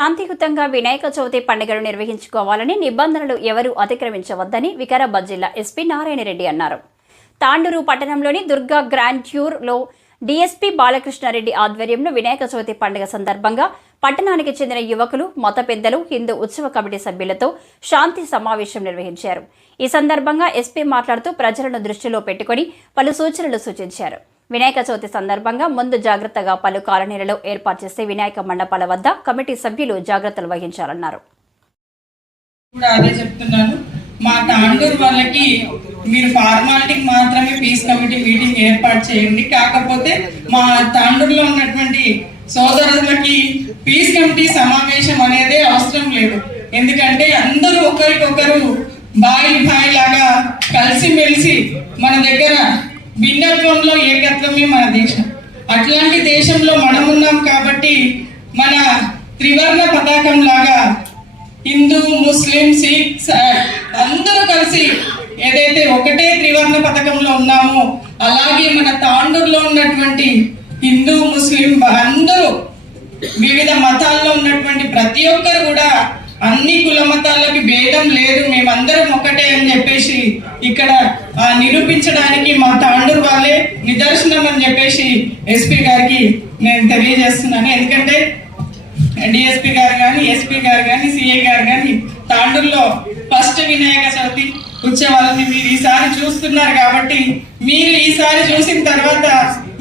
శాంతియుతంగా వినాయక చవితి పండుగను నిర్వహించుకోవాలని నిబంధనలు ఎవరూ అతిక్రమించవద్దని వికారాబాద్ జిల్లా ఎస్పీ నారాయణ రెడ్డి అన్నారు. తాండూరు పట్టణంలోని దుర్గా గ్రాండ్యూర్లో డీఎస్పీ బాలకృష్ణారెడ్డి ఆధ్వర్యంలో వినాయక చవితి పండుగ సందర్భంగా పట్టణానికి చెందిన యువకులు, మత పెద్దలు, హిందూ ఉత్సవ కమిటీ సభ్యులతో శాంతి సమావేశం నిర్వహించారు. ఈ సందర్భంగా ఎస్పీ మాట్లాడుతూ ప్రజలను దృష్టిలో పెట్టుకుని పలు సూచనలు సూచించారు. వినాయక చవితి సందర్భంగా ముందు జాగ్రత్తగా పలు కాలనీలలో ఏర్పాటు చేసే వినాయక మండపాల వద్ద కమిటీ సభ్యులు జాగ్రత్తలు వహించాలన్నారు. మా తాండూరు వాళ్ళకి మీరు ఫార్మాలిటీకి మాత్రమే పీస్ కమిటీ మీటింగ్ ఏర్పాటు చేయండి. కాకపోతే మా తాండూరులో ఉన్నటువంటి సోదరులకి పీస్ కమిటీ సమావేశం అనేది అవసరం లేదు. ఎందుకంటే అందరూ ఒకరికొకరు బాయి లాగా కలిసిమెలిసి మన దగ్గర భిన్నత్వంలో ఏకత్వమే మన దేశం. అట్లాంటి దేశంలో మనం ఉన్నాం కాబట్టి మన త్రివర్ణ పతాకం లాగా హిందూ, ముస్లిం, సిక్స్ అందరూ కలిసి ఏదైతే ఒకటే త్రివర్ణ పథకంలో ఉన్నామో అలాగే మన తాండూరులో ఉన్నటువంటి హిందూ, ముస్లిం అందరూ వివిధ మతాల్లో ఉన్నటువంటి ప్రతి ఒక్కరు కూడా అన్ని కుల మతాలకి భేదం లేదు, మేమందరం ఒకటే అని చెప్పేసి ఇక్కడ నిరూపించడానికి మా తాండూరు వాళ్ళే నిదర్శనం అని చెప్పేసి ఎస్పీ గారికి నేను తెలియజేస్తున్నాను. ఎందుకంటే డిఎస్పీ గారు కానీ, ఎస్పీ గారు కానీ, సిఐ గారు కానీ తాండూరులో ఫస్ట్ వినాయక చవితి ఉత్సవాలని మీరు ఈసారి చూస్తున్నారు కాబట్టి మీరు ఈసారి చూసిన తర్వాత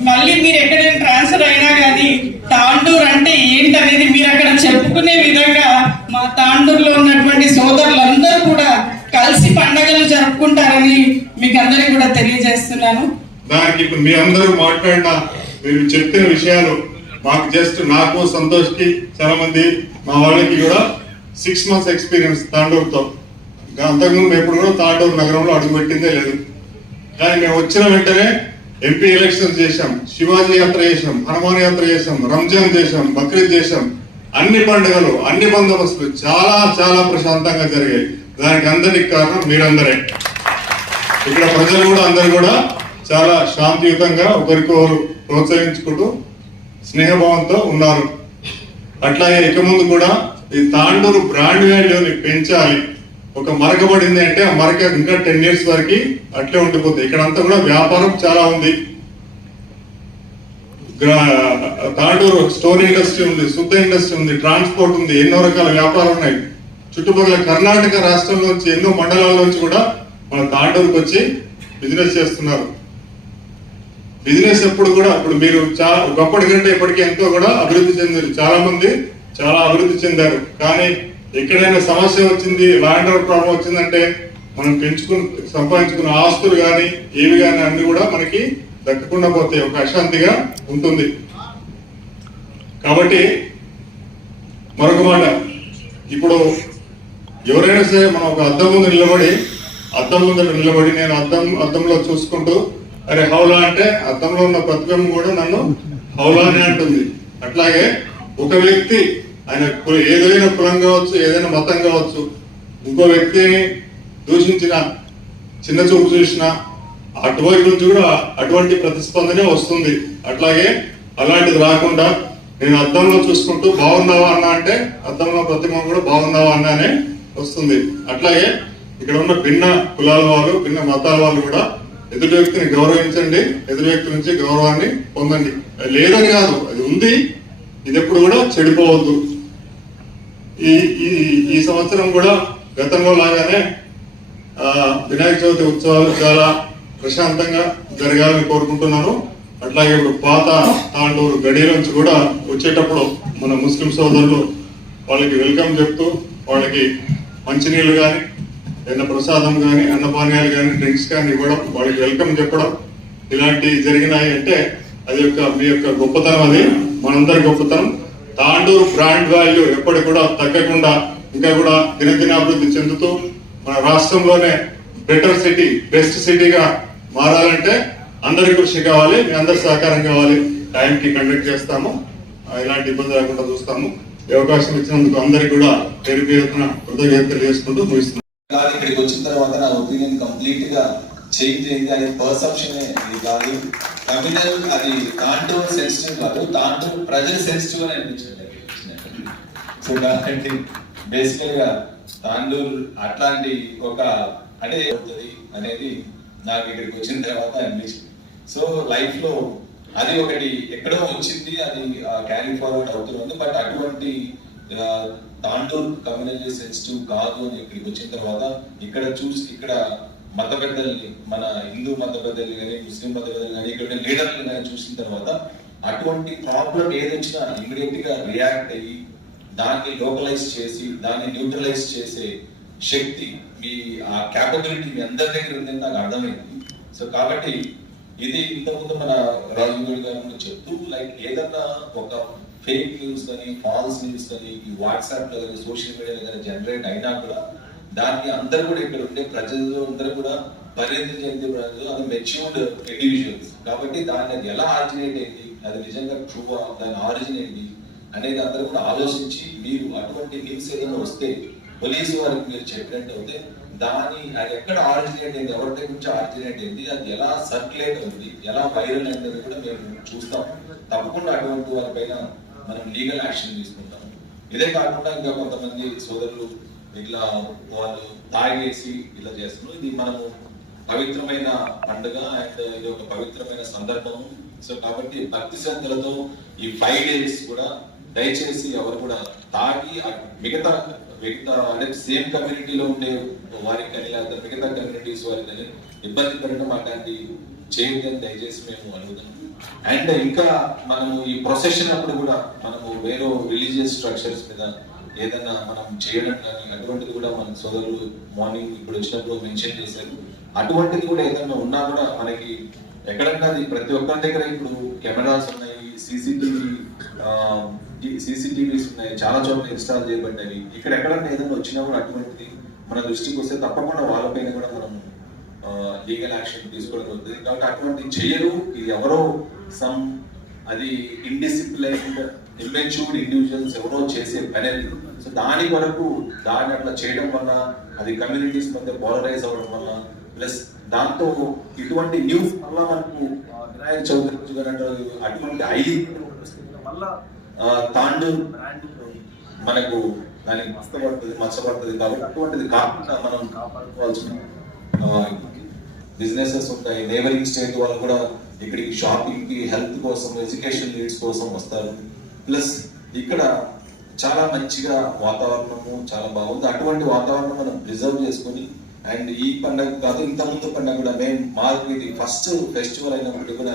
మళ్ళీ మీరు ఎక్కడైనా ట్రాన్స్ఫర్ అయినా కానీ తాండూరు అంటే ఏంటనేది మీరు అక్కడ చెప్పుకునే విధంగా మా తాండూరులో ఉన్నటువంటి సోదరులందరూ కూడా కలిసి పండుగలు జరుపుకుంటారని మీకు అందరికీ కూడా తెలియజేస్తున్నాను. దానికి ఇప్పుడు మీ అందరూ మాట్లాడిన మీరు చెప్పిన విషయాలు మాకు జస్ట్ నాకు, సంతోష్కి, చాలా మంది మా వాళ్ళకి కూడా 6 months ఎక్స్పీరియన్స్ తాండూరుతో. అంతకుముందు ఎప్పుడు కూడా తాండూరు నగరంలో అడుగుపెట్టిందే లేదు. కానీ మేము వచ్చిన వెంటనే ఎంపీ ఎలక్షన్స్ చేశాం, శివాజీ యాత్ర చేశాం, హనుమాన్ యాత్ర చేశాం, రంజాన్ చేశాం, బక్రీద్ చేశాం. అన్ని పండుగలు, అన్ని బందోబస్తులు చాలా చాలా ప్రశాంతంగా జరిగాయి. దానికి అందరికి కారణం మీరందరే. ఇక్కడ ప్రజలు కూడా అందరు కూడా చాలా శాంతియుతంగా ఒకరికొకరు ప్రోత్సహించుకుంటూ స్నేహభావంతో ఉన్నారు. అట్లాగే ఇక ముందు కూడా ఈ తాండూరు బ్రాండ్ వాల్యూని పెంచాలి. ఒక మరక పడింది అంటే ఆ మరక ఇంకా 10 years వరకు అట్లే ఉండిపోతుంది. ఇక్కడంతా కూడా వ్యాపారం చాలా ఉంది. తాండూరు స్టోన్ ఇండస్ట్రీ ఉంది, శుద్ధ ఇండస్ట్రీ ఉంది, ట్రాన్స్పోర్ట్ ఉంది, ఎన్నో రకాల వ్యాపారాలు ఉన్నాయి. చుట్టుపక్కల కర్ణాటక రాష్ట్రంలో నుంచి ఎన్నో మండలాల నుంచి కూడా మన తాండూరుకు వచ్చి బిజినెస్ చేస్తున్నారు. బిజినెస్ ఎప్పుడు కూడా ఇప్పుడు మీరు ఒకప్పటి కంటే ఇప్పటికీ ఎంతో కూడా అభివృద్ధి చెందారు. చాలా మంది చాలా అభివృద్ధి చెందారు. కానీ ఎక్కడైనా సమస్య వచ్చింది, ల్యాండ్ ప్రాబ్లం వచ్చిందంటే మనం సంపాదించుకున్న ఆస్తులు కానీ ఏవి కానీ అన్ని కూడా మనకి దక్కకుండా పోతే ఒక అశాంతిగా ఉంటుంది. కాబట్టి మరొక మాట, ఇప్పుడు ఎవరైనా సరే మనం ఒక అద్దం ముందు నిలబడి నేను అద్దంలో చూసుకుంటూ అరే హౌలా అంటే అద్దంలో ఉన్న ప్రతిబింబం కూడా నన్ను హౌలానే అంటుంది. అట్లాగే ఒక వ్యక్తి ఆయన ఏదైనా కులం కావచ్చు, ఏదైనా మతం కావచ్చు, ఇంకో వ్యక్తిని దూషించిన, చిన్న చూపు చూసిన అటువైపు నుంచి కూడా అటువంటి ప్రతిస్పందనే వస్తుంది. అట్లాగే అలాంటిది రాకుండా నేను అద్దంలో చూసుకుంటూ బాగున్నావా అన్నా అంటే అద్దంలో ప్రతిబింబం కూడా బాగున్నావా అన్నానే వస్తుంది. అట్లాగే ఇక్కడ ఉన్న భిన్న కులాల వాళ్ళు, భిన్న మతాల వాళ్ళు కూడా ఎదుటి వ్యక్తిని గౌరవించండి, ఎదుటి వ్యక్తి నుంచి గౌరవాన్ని పొందండి. లేదని కాదు, అది ఉంది, ఇది ఎప్పుడు కూడా చెడిపోవద్దు. ఈ సంవత్సరం కూడా గతంలో లాగానే వినాయక చవితి ఉత్సవాలు చాలా ప్రశాంతంగా జరగాలని కోరుకుంటున్నాను. అట్లాగే ఇప్పుడు పాత తాండూరు గడి నుంచి కూడా వచ్చేటప్పుడు మన ముస్లిం సోదరులు వాళ్ళకి వెల్కమ్ చెప్తూ వాళ్ళకి మంచినీళ్ళు కానీ, ఏదైనా ప్రసాదం కానీ, అన్నపానీయాలు కానీ, డ్రింక్స్ కానీ ఇవ్వడం, వాళ్ళకి వెల్కమ్ చెప్పడం ఇలాంటివి జరిగినాయి అంటే అది మీ యొక్క గొప్పతనం, అది మనందరి గొప్పతనం. తాండూరు బ్రాండ్ వాల్యూ ఎప్పటికి కూడా తగ్గకుండా ఇంకా కూడా దినదినాభివృద్ధి చెందుతూ మన రాష్ట్రంలోనే బెటర్ సిటీ, బెస్ట్ సిటీగా మారాలంటే అందరి కృషి కావాలి, మీ అందరి సహకారం కావాలి. టైంకి కండక్ట్ చేస్తాము, ఇలాంటి ఇబ్బంది లేకుండా చూస్తాము. ఈ అవకాశం ఇచ్చినందుకు అందరికి కూడా పేరు పేరున కృతజ్ఞతలు చేసుకుంటూ ముగిస్తున్నాం. ఇక్కడికి వచ్చిన తర్వాత నా ఒపీనియన్ కంప్లీట్ గా చేంజ్ అయింది. అది పర్సెప్షన్ కాదు, కమ్యూనల్, అది తాండూరు సెన్సిటివ్ కాదు, తాండూరు ప్రజలు సెన్సిటివ్ అని అనిపించింది. సో కాబట్టి బేసికల్గా తాండూర్ అట్లాంటి ఒక అంటే అవుతుంది అనేది నాకు ఇక్కడికి వచ్చిన తర్వాత అనిపించింది. సో లైఫ్ లో అది ఒకటి ఎక్కడో వచ్చింది, అది క్యారీ ఫార్వర్డ్ అవుతుంది. బట్ అటువంటి తాండూర్ కమ్యూనిటీ సెన్సిటివ్ కాదు అని ఇక్కడికి వచ్చిన తర్వాత ఇక్కడ మత పెద్దల్ని, మన హిందూ మత పెద్దల్ని కానీ ముస్లిం మత పెద్దల్ని కానీ ఇక్కడ లీడర్లు కానీ చూసిన తర్వాత అటువంటి ప్రాబ్లం ఏదొచ్చినా ఇమీడియట్ గా రియాక్ట్ అయ్యి దాన్ని లోకలైజ్ చేసి దాన్ని న్యూట్రలైజ్ చేసే శక్తి, మీ ఆ క్యాపబిలిటీ మీ అందరి దగ్గర ఉందని నాకు అర్థమైంది. సో కాబట్టి ఇది ఇంతకుముందు మన రాజు గారు చెప్తూ లైక్ ఏదన్నా ఒక ఫేక్ న్యూస్ కానీ ఫాల్స్ న్యూస్ కానీ ఈ వాట్సాప్ లో కానీ సోషల్ మీడియాలో కానీ జనరేట్ అయినా కూడా దాన్ని అందరూ కూడా ఇక్కడ ఉండే ప్రజలు అందరూ కూడా పరిణతి చెందే ప్రజలు, అది మెచ్యూర్డ్ ఇండివిజువల్స్ కాబట్టి దాన్ని అది ఎలా ఆరిజినేట్ అయింది, అది నిజంగా ట్రూవా, దాని ఆరిజిన్ ఏంటి అనేది అందరూ కూడా ఆలోచించి మీరు అటువంటి న్యూస్ ఏదైనా వస్తే పోలీసు వారికి మీరు చెప్పినట్టు అయితే దాని అది ఎక్కడ ఆరిజినేట్ అయింది, ఎవరి దగ్గర నుంచి ఆరిజినేట్ అయింది, అది ఎలా సర్క్యులేట్ అవుతుంది, ఎలా వైరల్ అయింది కూడా మేము చూస్తాం. తప్పకుండా అటువంటి వారిపైన మనం లీగల్ యాక్షన్ తీసుకుంటాం. ఇదే కాకుండా ఇంకా కొంతమంది సోదరులు ఇట్లా వాళ్ళు తాగేసి ఇలా చేస్తున్నారు. ఇది మనము పవిత్రమైన పండుగ అండ్ ఇది ఒక పవిత్రమైన సందర్భం. సో కాబట్టి భక్తి శ్రద్ధలతో ఈ 5 days కూడా దయచేసి ఎవరు కూడా తాగి మిగతా అంటే సేమ్ కమ్యూనిటీలో ఉండే వారికి కానీ లేదా మిగతా కమ్యూనిటీస్ వారికి కానీ ఇబ్బంది పెట్టడం అట్లాంటి చేయదని దయచేసి మేము అడుగుతాం. అండ్ ఇంకా మనము ఈ ప్రొసెషన్ అప్పుడు కూడా మనము వేరే రిలీజియస్ స్ట్రక్చర్స్ మీద ఏదైనా మనం చేయడం కానీ అటువంటిది కూడా మన సోదరులు మార్నింగ్ ఇప్పుడు వచ్చినప్పుడు మెన్షన్ చేశారు. అటువంటిది కూడా ఏదైనా ఉన్నా కూడా మనకి ఎక్కడన్నా అది ప్రతి ఒక్కరి దగ్గర ఇప్పుడు కెమెరాస్ ఉన్నాయి, CCTVs ఉన్నాయి, చాలా చోట్ల ఇన్స్టాల్ చేయబడ్డాయి. ఇక్కడ ఎక్కడన్నా ఏదైనా వచ్చినా కూడా అటువంటిది మన దృష్టికి వస్తే తప్పకుండా వాళ్ళపైన కూడా మనం లీగల్ యాక్షన్ తీసుకోవడం అవుతుంది. కాబట్టి అటువంటి చేయరు, ఇది ఎవరో అది ఇండిసిప్లైన్డ్ ఇమ్మెచ్యూర్డ్ ఇండివిజువల్స్ ఎవరో చేసే పని. సో దాని వరకు దాన్ని అట్లా చేయడం వల్ల అది కమ్యూనిటీస్ మధ్య పోలరైజ్ అవ్వడం వల్ల ప్లస్ దాంతో ఇటువంటి న్యూస్ వల్ల మనకు వినాయక చవితి గారు అటువంటి 5 వల్ల తాండూర్ మనకు దానికి మచ్చబడుతుంది. కాబట్టి అటువంటిది కాకుండా మనం కాపాడుకోవాల్సిన బిజినెసెస్ ఉంటాయి. నేబరింగ్ స్టేట్ వాళ్ళు కూడా ఇక్కడికి షాపింగ్ కి, హెల్త్ కోసం, ఎడ్యుకేషన్ నీడ్స్ కోసం వస్తారు. ప్లస్ ఇక్కడ చాలా మంచిగా వాతావరణము చాలా బాగుంది. అటువంటి వాతావరణం మనం ప్రిజర్వ్ చేసుకొని అండ్ ఈ పండుగ కాదు ఇంత ముందు పండుగ కూడా మేము మాకు ఇది ఫస్ట్ ఫెస్టివల్ అయినప్పటికీ కూడా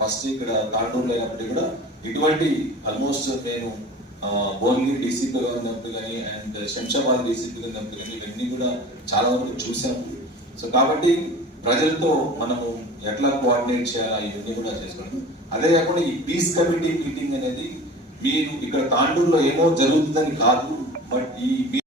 ఫస్ట్ ఇక్కడ తాండూరులో అయినప్పటికీ కూడా ఇటువంటి ఆల్మోస్ట్ నేను భోగిలి డీసీపీగా ఉన్నప్పుడు కానీ అండ్ శంషాబాద్ డీసీపీగా ఉన్నప్పుడు కానీ ఇవన్నీ కూడా చాలా వరకు చూసాము. సో కాబట్టి ప్రజలతో మనము ఎట్లా కోఆర్డినేట్ చేయాలా ఇవన్నీ కూడా చేసుకోండి. అదే కాకుండా ఈ పీస్ కమిటీ మీటింగ్ అనేది మీరు ఇక్కడ తాండూరులో ఏమో జరుగుతుందని కాదు, బట్ ఈ